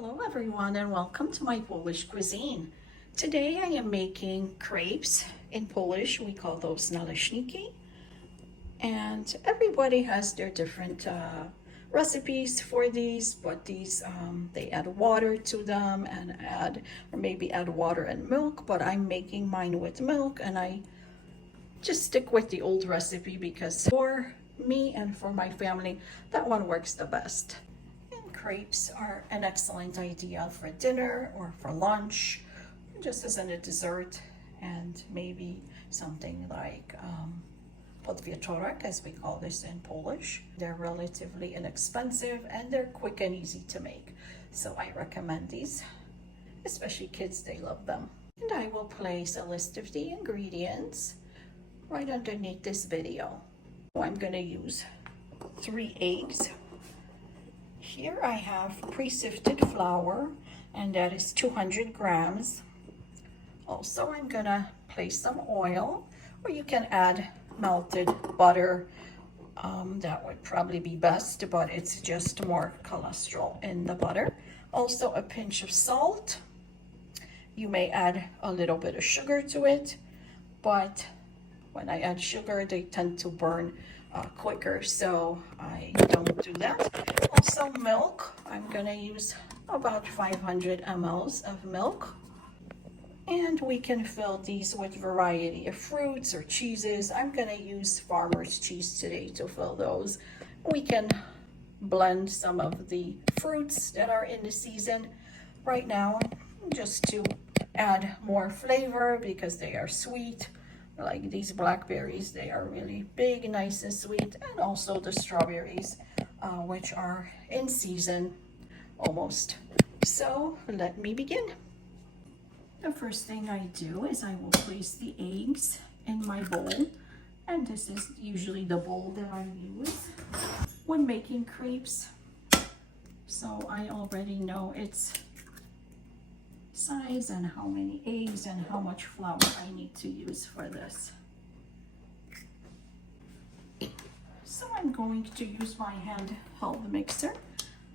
Hello everyone and welcome to my Polish cuisine. Today I am making crepes. In Polish we call those naleśniki. And everybody has their different recipes for these, but these they add water to them and maybe add water and milk, but I'm making mine with milk and I just stick with the old recipe because for me and for my family that one works the best. Crepes are an excellent idea for dinner or for lunch, just as a dessert, and maybe something like podwieczorek, as we call this in Polish. They're relatively inexpensive and they're quick and easy to make. So I recommend these, especially kids, they love them. And I will place a list of the ingredients right underneath this video. I'm going to use 3 eggs. Here I have pre-sifted flour, and that is 200 grams. Also, I'm gonna place some oil, or you can add melted butter. That would probably be best, but it's just more cholesterol in the butter. Also, a pinch of salt. You may add a little bit of sugar to it, but when I add sugar, they tend to burn quicker, so I don't do that. Also milk, I'm gonna use about 500 mLs of milk, and we can fill these with variety of fruits or cheeses. I'm gonna use farmer's cheese today to fill those. We can blend some of the fruits that are in the season right now just to add more flavor because they are sweet. Like these blackberries, they are really big, nice and sweet, and also the strawberries, which are in season almost. So let me begin. The first thing I do is I will place the eggs in my bowl, and this is usually the bowl that I use when making crepes. So I already know its size and how many eggs and how much flour I need to use for this. So I'm going to use my handheld mixer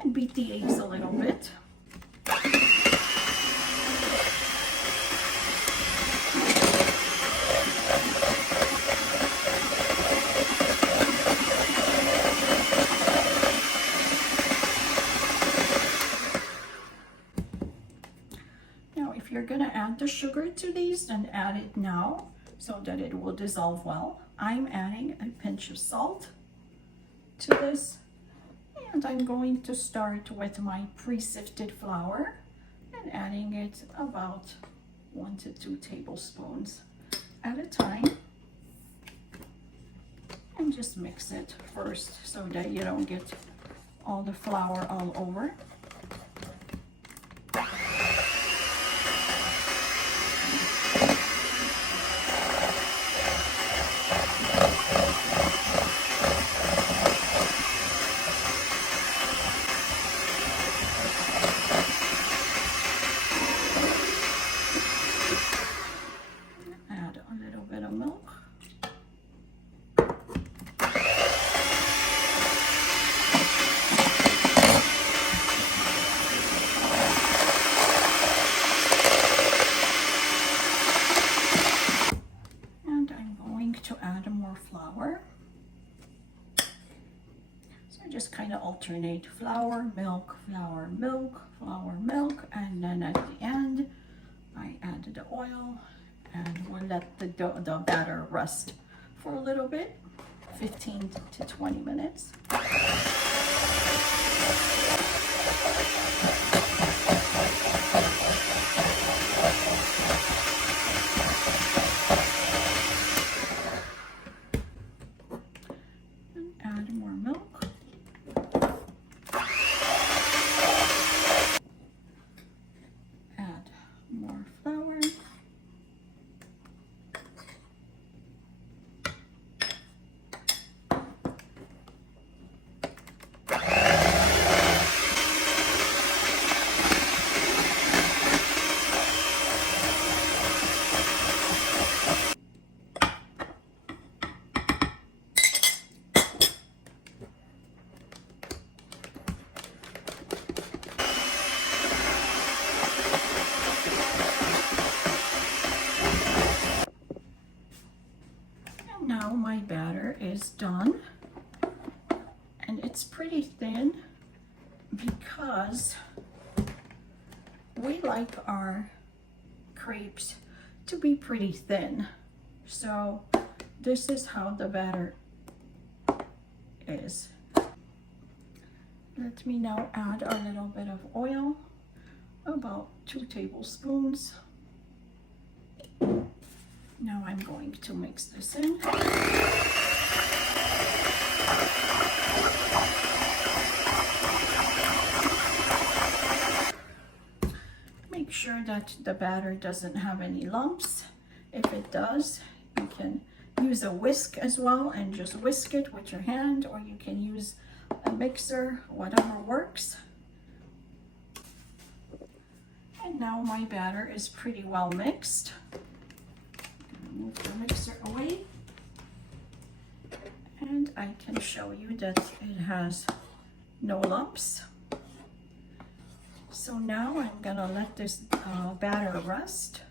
and beat the eggs a little bit. If you're gonna add the sugar to these, then add it now so that it will dissolve well. I'm adding a pinch of salt to this, and I'm going to start with my pre-sifted flour and adding it about 1 to 2 tablespoons at a time, and just mix it first so that you don't get all the flour all over. To add more flour. So I just kind of alternate flour, milk, flour, milk, flour, milk, and then at the end I add the oil, and we'll let the batter rest for a little bit, 15 to 20 minutes. my batter is done, and it's pretty thin because we like our crepes to be pretty thin. So this is how the batter is. Let me now add a little bit of oil, about 2 tablespoons. Now I'm going to mix this in. Make sure that the batter doesn't have any lumps. If it does, you can use a whisk as well and just whisk it with your hand, or you can use a mixer, whatever works. And now my batter is pretty well mixed. Move the mixer away, and I can show you that it has no lumps. So now I'm gonna let this batter rest.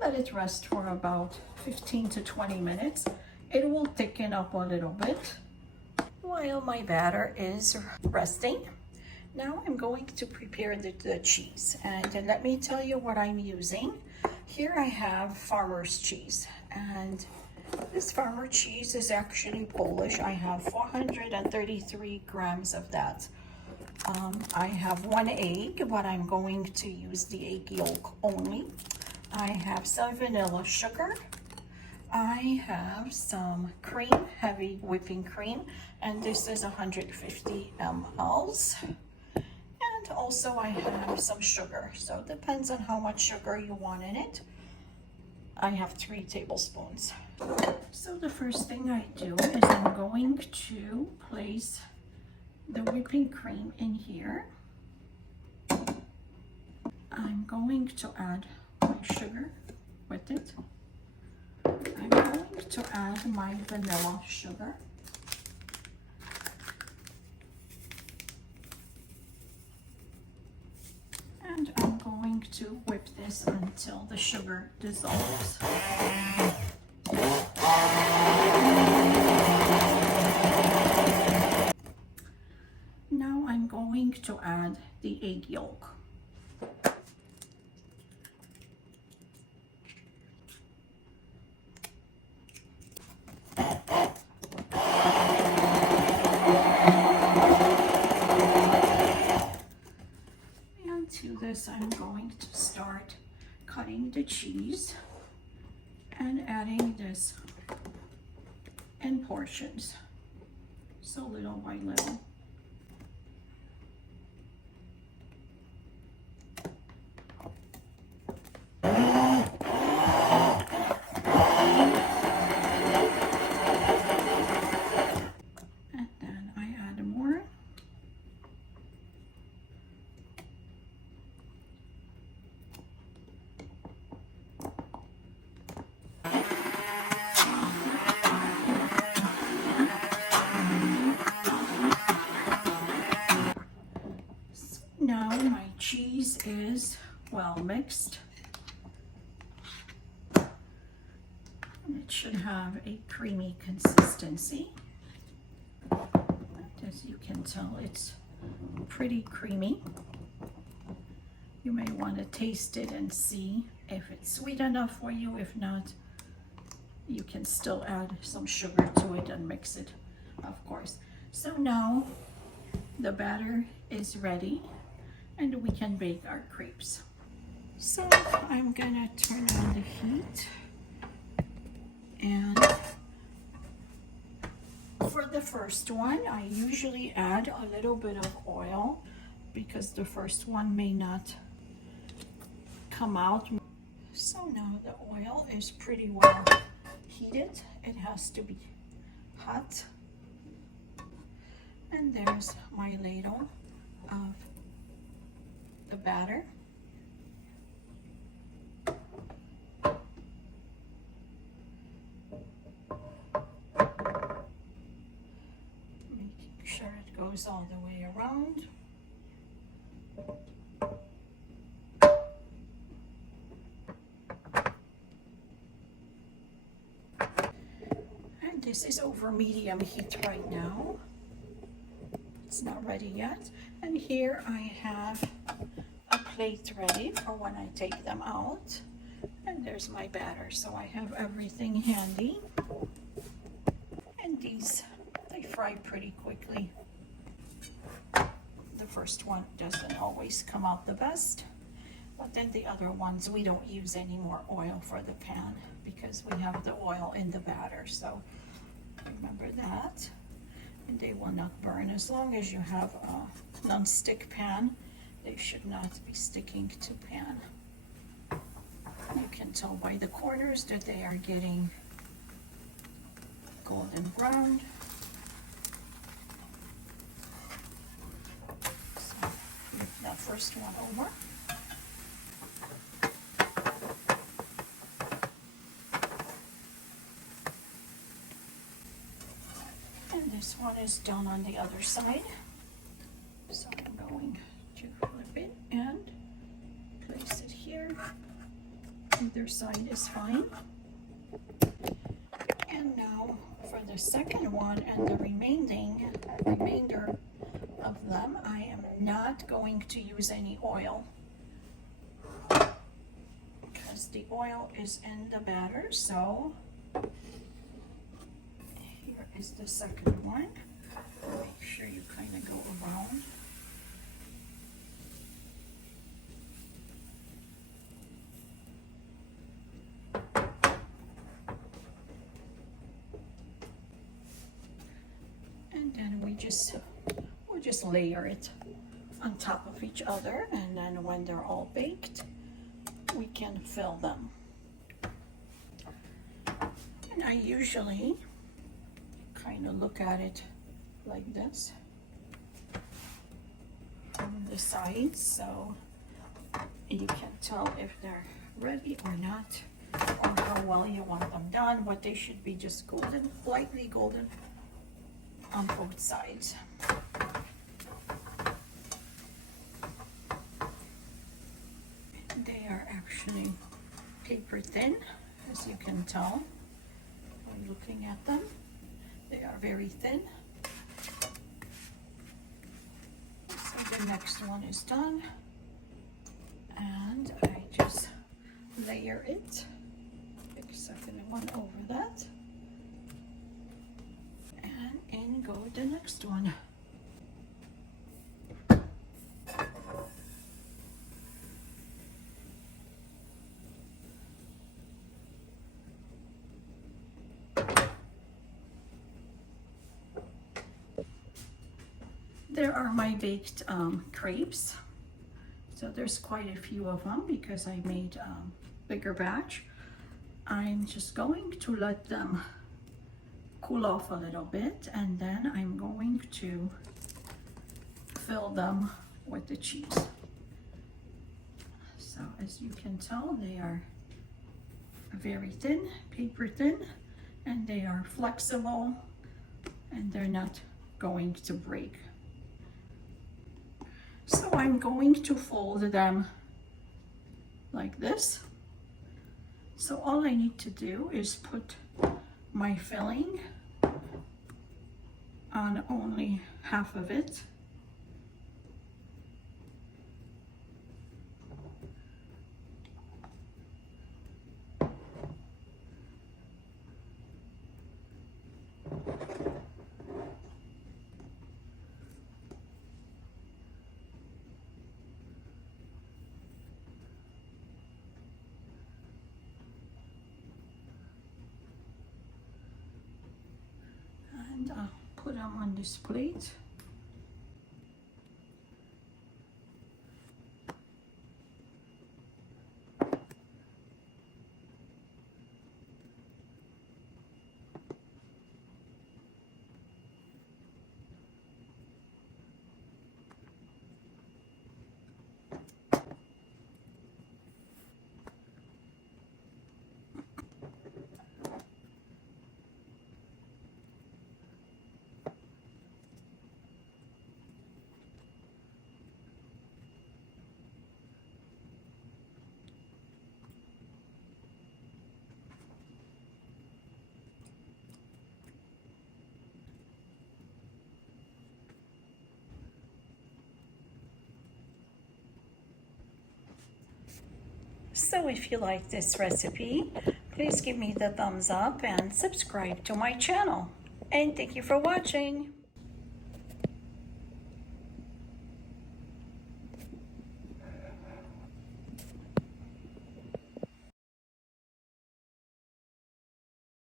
Let it rest for about 15 to 20 minutes. It will thicken up a little bit while my batter is resting. Now I'm going to prepare the cheese, and let me tell you what I'm using. Here I have farmer's cheese, and this farmer cheese is actually Polish. I have 433 grams of that. I have 1 egg, but I'm going to use the egg yolk only. I have some vanilla sugar. I have some cream, heavy whipping cream, and this is 150 mLs. And also I have some sugar, so it depends on how much sugar you want in it. I have 3 tablespoons. So the first thing I do is I'm going to place the whipping cream in here. I'm going to add my sugar with it. I'm going to add my vanilla sugar. And I'm going to whip this until the sugar dissolves. Now I'm going to add the egg yolk. To this, I'm going to start cutting the cheese and adding this in portions, so little by little. And then I add more. Now my cheese is well mixed. It should have a creamy consistency. As you can tell, it's pretty creamy. You may want to taste it and see if it's sweet enough for you. If not, you can still add some sugar to it and mix it, of course. So now the batter is ready, and we can bake our crepes. So I'm gonna turn on the heat, and for the first one, I usually add a little bit of oil because the first one may not come out. So now the oil is pretty well heated. It has to be hot. And there's my ladle of the batter. Making sure it goes all the way around. And this is over medium heat right now. It's not ready yet. And here I have a plate ready for when I take them out. And there's my batter, so I have everything handy. And these, they fry pretty quickly. The first one doesn't always come out the best, but then the other ones, we don't use any more oil for the pan because we have the oil in the batter, so remember that. And they will not burn. As long as you have a non-stick pan, they should not be sticking to pan. You can tell by the corners that they are getting golden brown. So flip that first one over. And this one is done on the other side. So I'm going to flip it and place it here. Either side is fine. And now for the second one and the remainder of them, I am not going to use any oil because the oil is in the batter. So here is the second one. Make sure you kind of go around. And then we'll just layer it on top of each other, and then when they're all baked, we can fill them. And I usually kind of look at it like this from the sides, so you can tell if they're ready or not, or how well you want them done, but they should be just golden, lightly golden on both sides. They are actually paper thin, as you can tell by looking at them. They are very thin. So the next one is done, and I just layer it. Pick a second one over that. And go with the next one. There are my baked crepes. So there's quite a few of them because I made a bigger batch. I'm just going to let them cool off a little bit, and then I'm going to fill them with the cheese. So as you can tell, they are very thin, paper thin, and they are flexible, and they're not going to break. So I'm going to fold them like this. So all I need to do is put my filling on only half of it. And I'll put them on this plate. So if you like this recipe, please give me the thumbs up and subscribe to my channel. And thank you for watching.